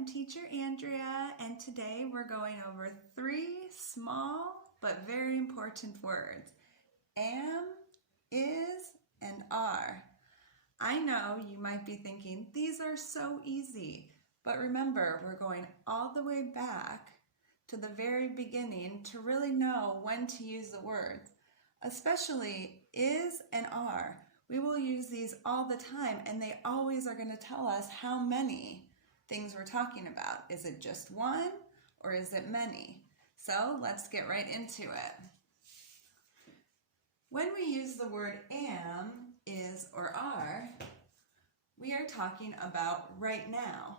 I'm Teacher Andrea, and today we're going over 3 small but very important words: am, is, and are. I know you might be thinking, these are so easy, but remember, we're going all the way back to the very beginning to really know when to use the words, especially is and are. We will use these all the time, and they always are going to tell us how many things we're talking about. Is it just one, or is it many? So let's get right into it. When we use the word am, is, or are, we are talking about right now.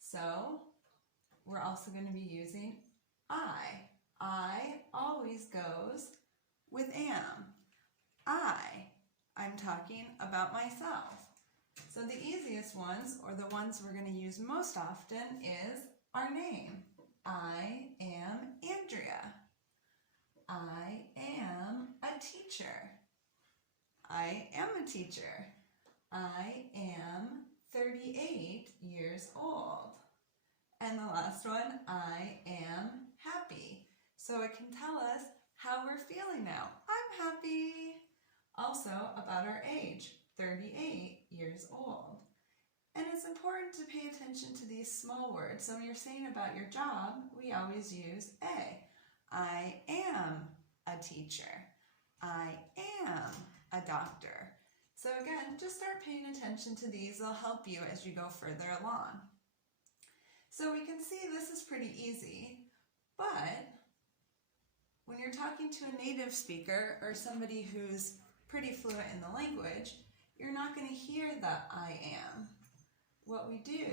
So we're also going to be using I. I always goes with am. I'm talking about myself. So the easiest ones, or the ones we're going to use most often, is our name. I am Andrea. I am a teacher. I am a teacher. I am 38 years old. And the last one, I am happy. So it can tell us how we're feeling now. I'm happy. Also about our age, 38 years old. And it's important to pay attention to these small words. So when you're saying about your job, we always use a. I am a teacher. I am a doctor. So again, just start paying attention to these. They'll help you as you go further along. So we can see this is pretty easy, but when you're talking to a native speaker or somebody who's pretty fluent in the language, you're not going to hear the I am. What we do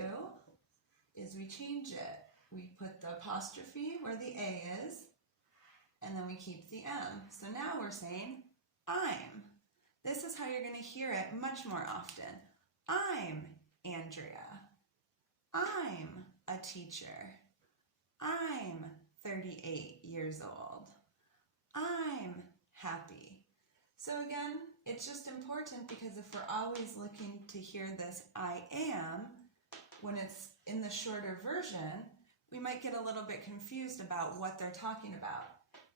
is we change it. We put the apostrophe where the A is, and then we keep the M. So now we're saying I'm. This is how you're going to hear it much more often. I'm Andrea. I'm a teacher. I'm 38 years old. I'm happy. So again, it's just important because if we're always looking to hear this I am, when it's in the shorter version, we might get a little bit confused about what they're talking about.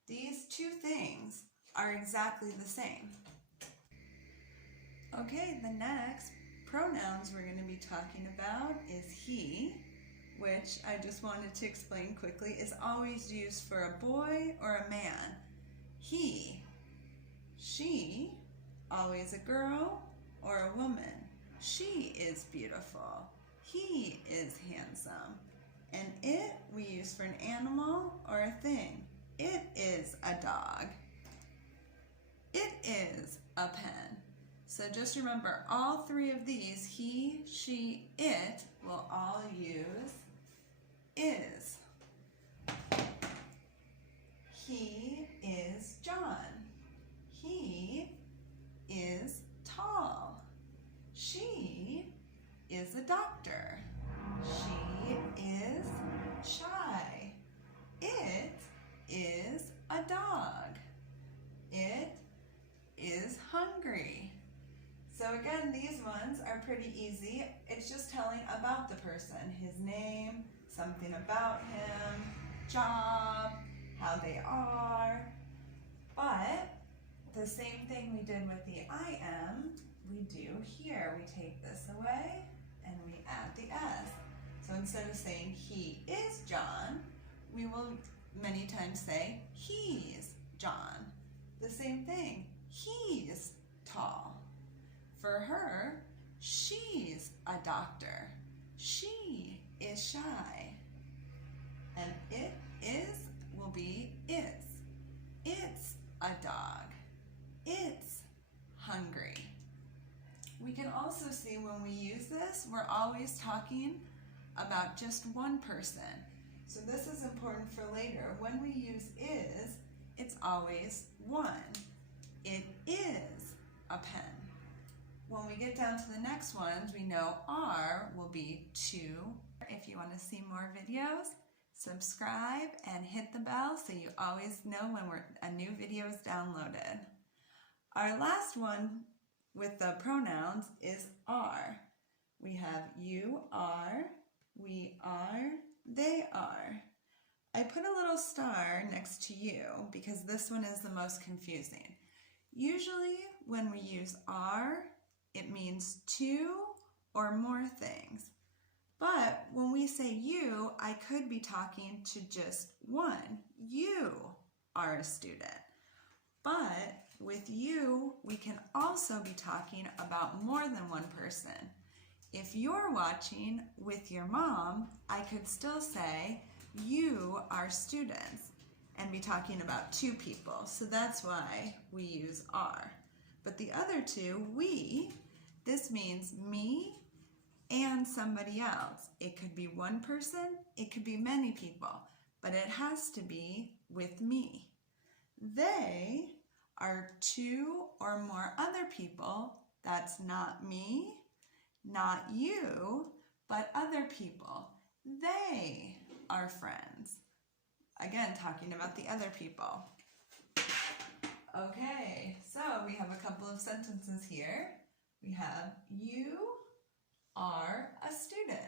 These two things are exactly the same. Okay, the next pronouns we're going to be talking about is he, which I just wanted to explain quickly, is always used for a boy or a man. He. She, always a girl or a woman. She is beautiful. He is handsome. And it we use for an animal or a thing. It is a dog. It is a pen. So just remember, all three of these, he, she, it, will all use is. He is John. He is tall. She is a doctor. She is shy. It is a dog. It is hungry. So again, these ones are pretty easy. It's just telling about the person, his name, something about him, job, how they are. But the same thing we did with the I am, we do here. We take this away and we add the S. So instead of saying he is John, we will many times say he's John. The same thing, he's tall. For her, she's a doctor. She is shy. And it is will be is. It's a dog. It's hungry. We can also see when we use this, we're always talking about just one person. So this is important for later. When we use is, it's always one. It is a pen. When we get down to the next ones, we know are will be two. If you want to see more videos, subscribe and hit the bell so you always know when a new video is downloaded. Our last one with the pronouns is are. We have you are, we are, they are. I put a little star next to you because this one is the most confusing. Usually when we use are, it means two or more things. But when we say you, I could be talking to just one. You are a student. But with you, we can also be talking about more than one person. If you're watching with your mom, I could still say, you are students, and be talking about two people. So that's why we use are. But the other two, we, this means me and somebody else. It could be one person, it could be many people, but it has to be with me. They are two or more other people. That's not me, not you, but other people. They are friends. Again, talking about the other people. Okay, so we have a couple of sentences here. We have, you are a student.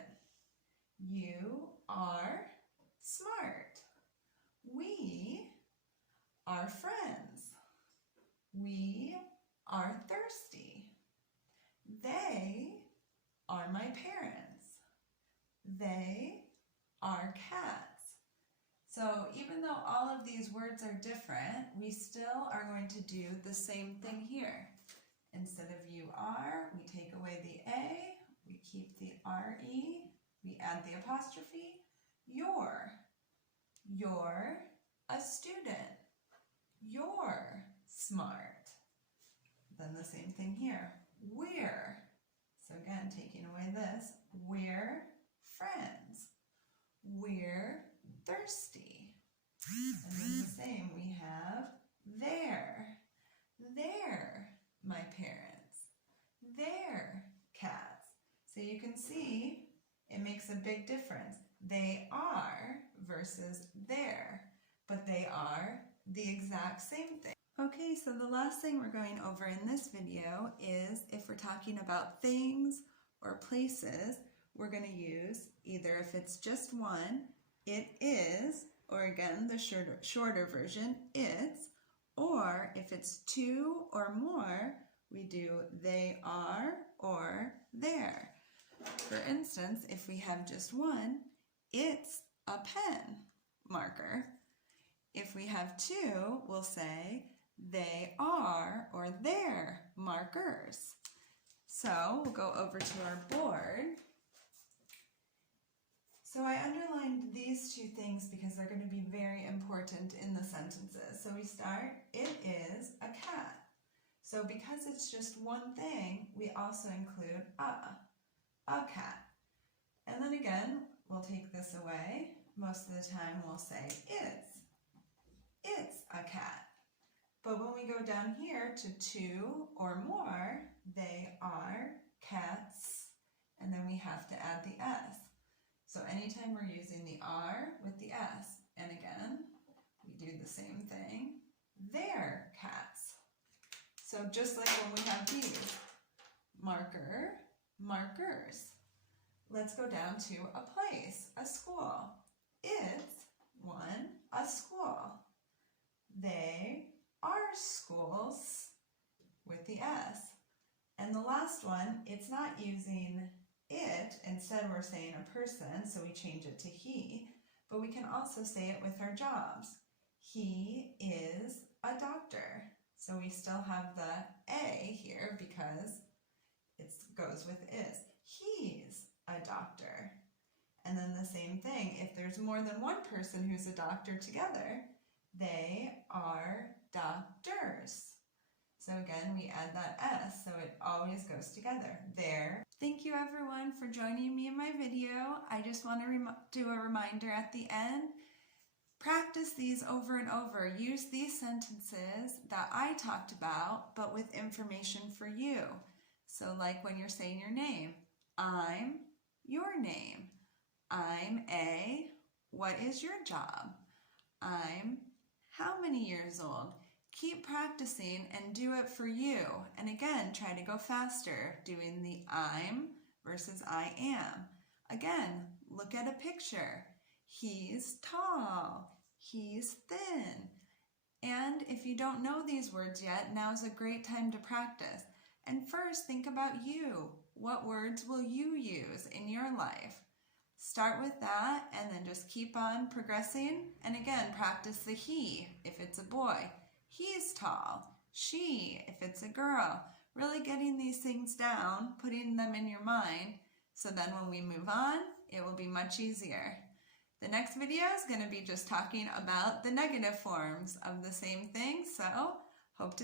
You are smart. We are friends. We are thirsty. They are my parents. They are cats. So even though all of these words are different, we still are going to do the same thing here. Instead of you are, we take away the A, we keep the RE, we add the apostrophe. You're a student. You're smart. Then the same thing here. We're, so again, taking away this, we're friends. We're thirsty. And then the same, we have they're my parents. They're cats. So you can see it makes a big difference. They are versus they're, but they are the exact same thing. Okay, so the last thing we're going over in this video is if we're talking about things or places, we're going to use either if it's just one, it is, or again, the shorter version, it's, or if it's two or more, we do they are or they're. For instance, if we have just one, it's a pen marker. If we have two, we'll say they are or they're markers. So we'll go over to our board. So I underlined these two things because they're going to be very important in the sentences. So we start, it is a cat. So because it's just one thing, we also include a cat. And then again, we'll take this away. Most of the time we'll say it's a cat. But when we go down here to two or more, they are cats, and then we have to add the S. So anytime we're using the R with the S, and again, we do the same thing, they're cats. So just like when we have these, marker, markers. Let's go down to a place, a school. It's a school. They are schools with the S. And the last one, it's not using it, instead we're saying a person, so we change it to he, but we can also say it with our jobs. He is a doctor. So we still have the A here because it goes with is. He's a doctor. And then the same thing, if there's more than one person who's a doctor together, they are doctors. So again, we add that S, so it always goes together. There. Thank you everyone for joining me in my video. I just want to do a reminder at the end. Practice these over and over. Use these sentences that I talked about, but with information for you. So like when you're saying your name, I'm your name. I'm a, what is your job? I'm how many years old? Keep practicing and do it for you. And again, try to go faster, doing the I'm versus I am. Again, look at a picture. He's tall. He's thin. And if you don't know these words yet, now's a great time to practice. And first, think about you. What words will you use in your life? Start with that and then just keep on progressing. And again, practice the he if it's a boy. He's tall. She if it's a girl. Really getting these things down, putting them in your mind, so then when we move on, it will be much easier. The next video is going to be just talking about the negative forms of the same thing, so hope to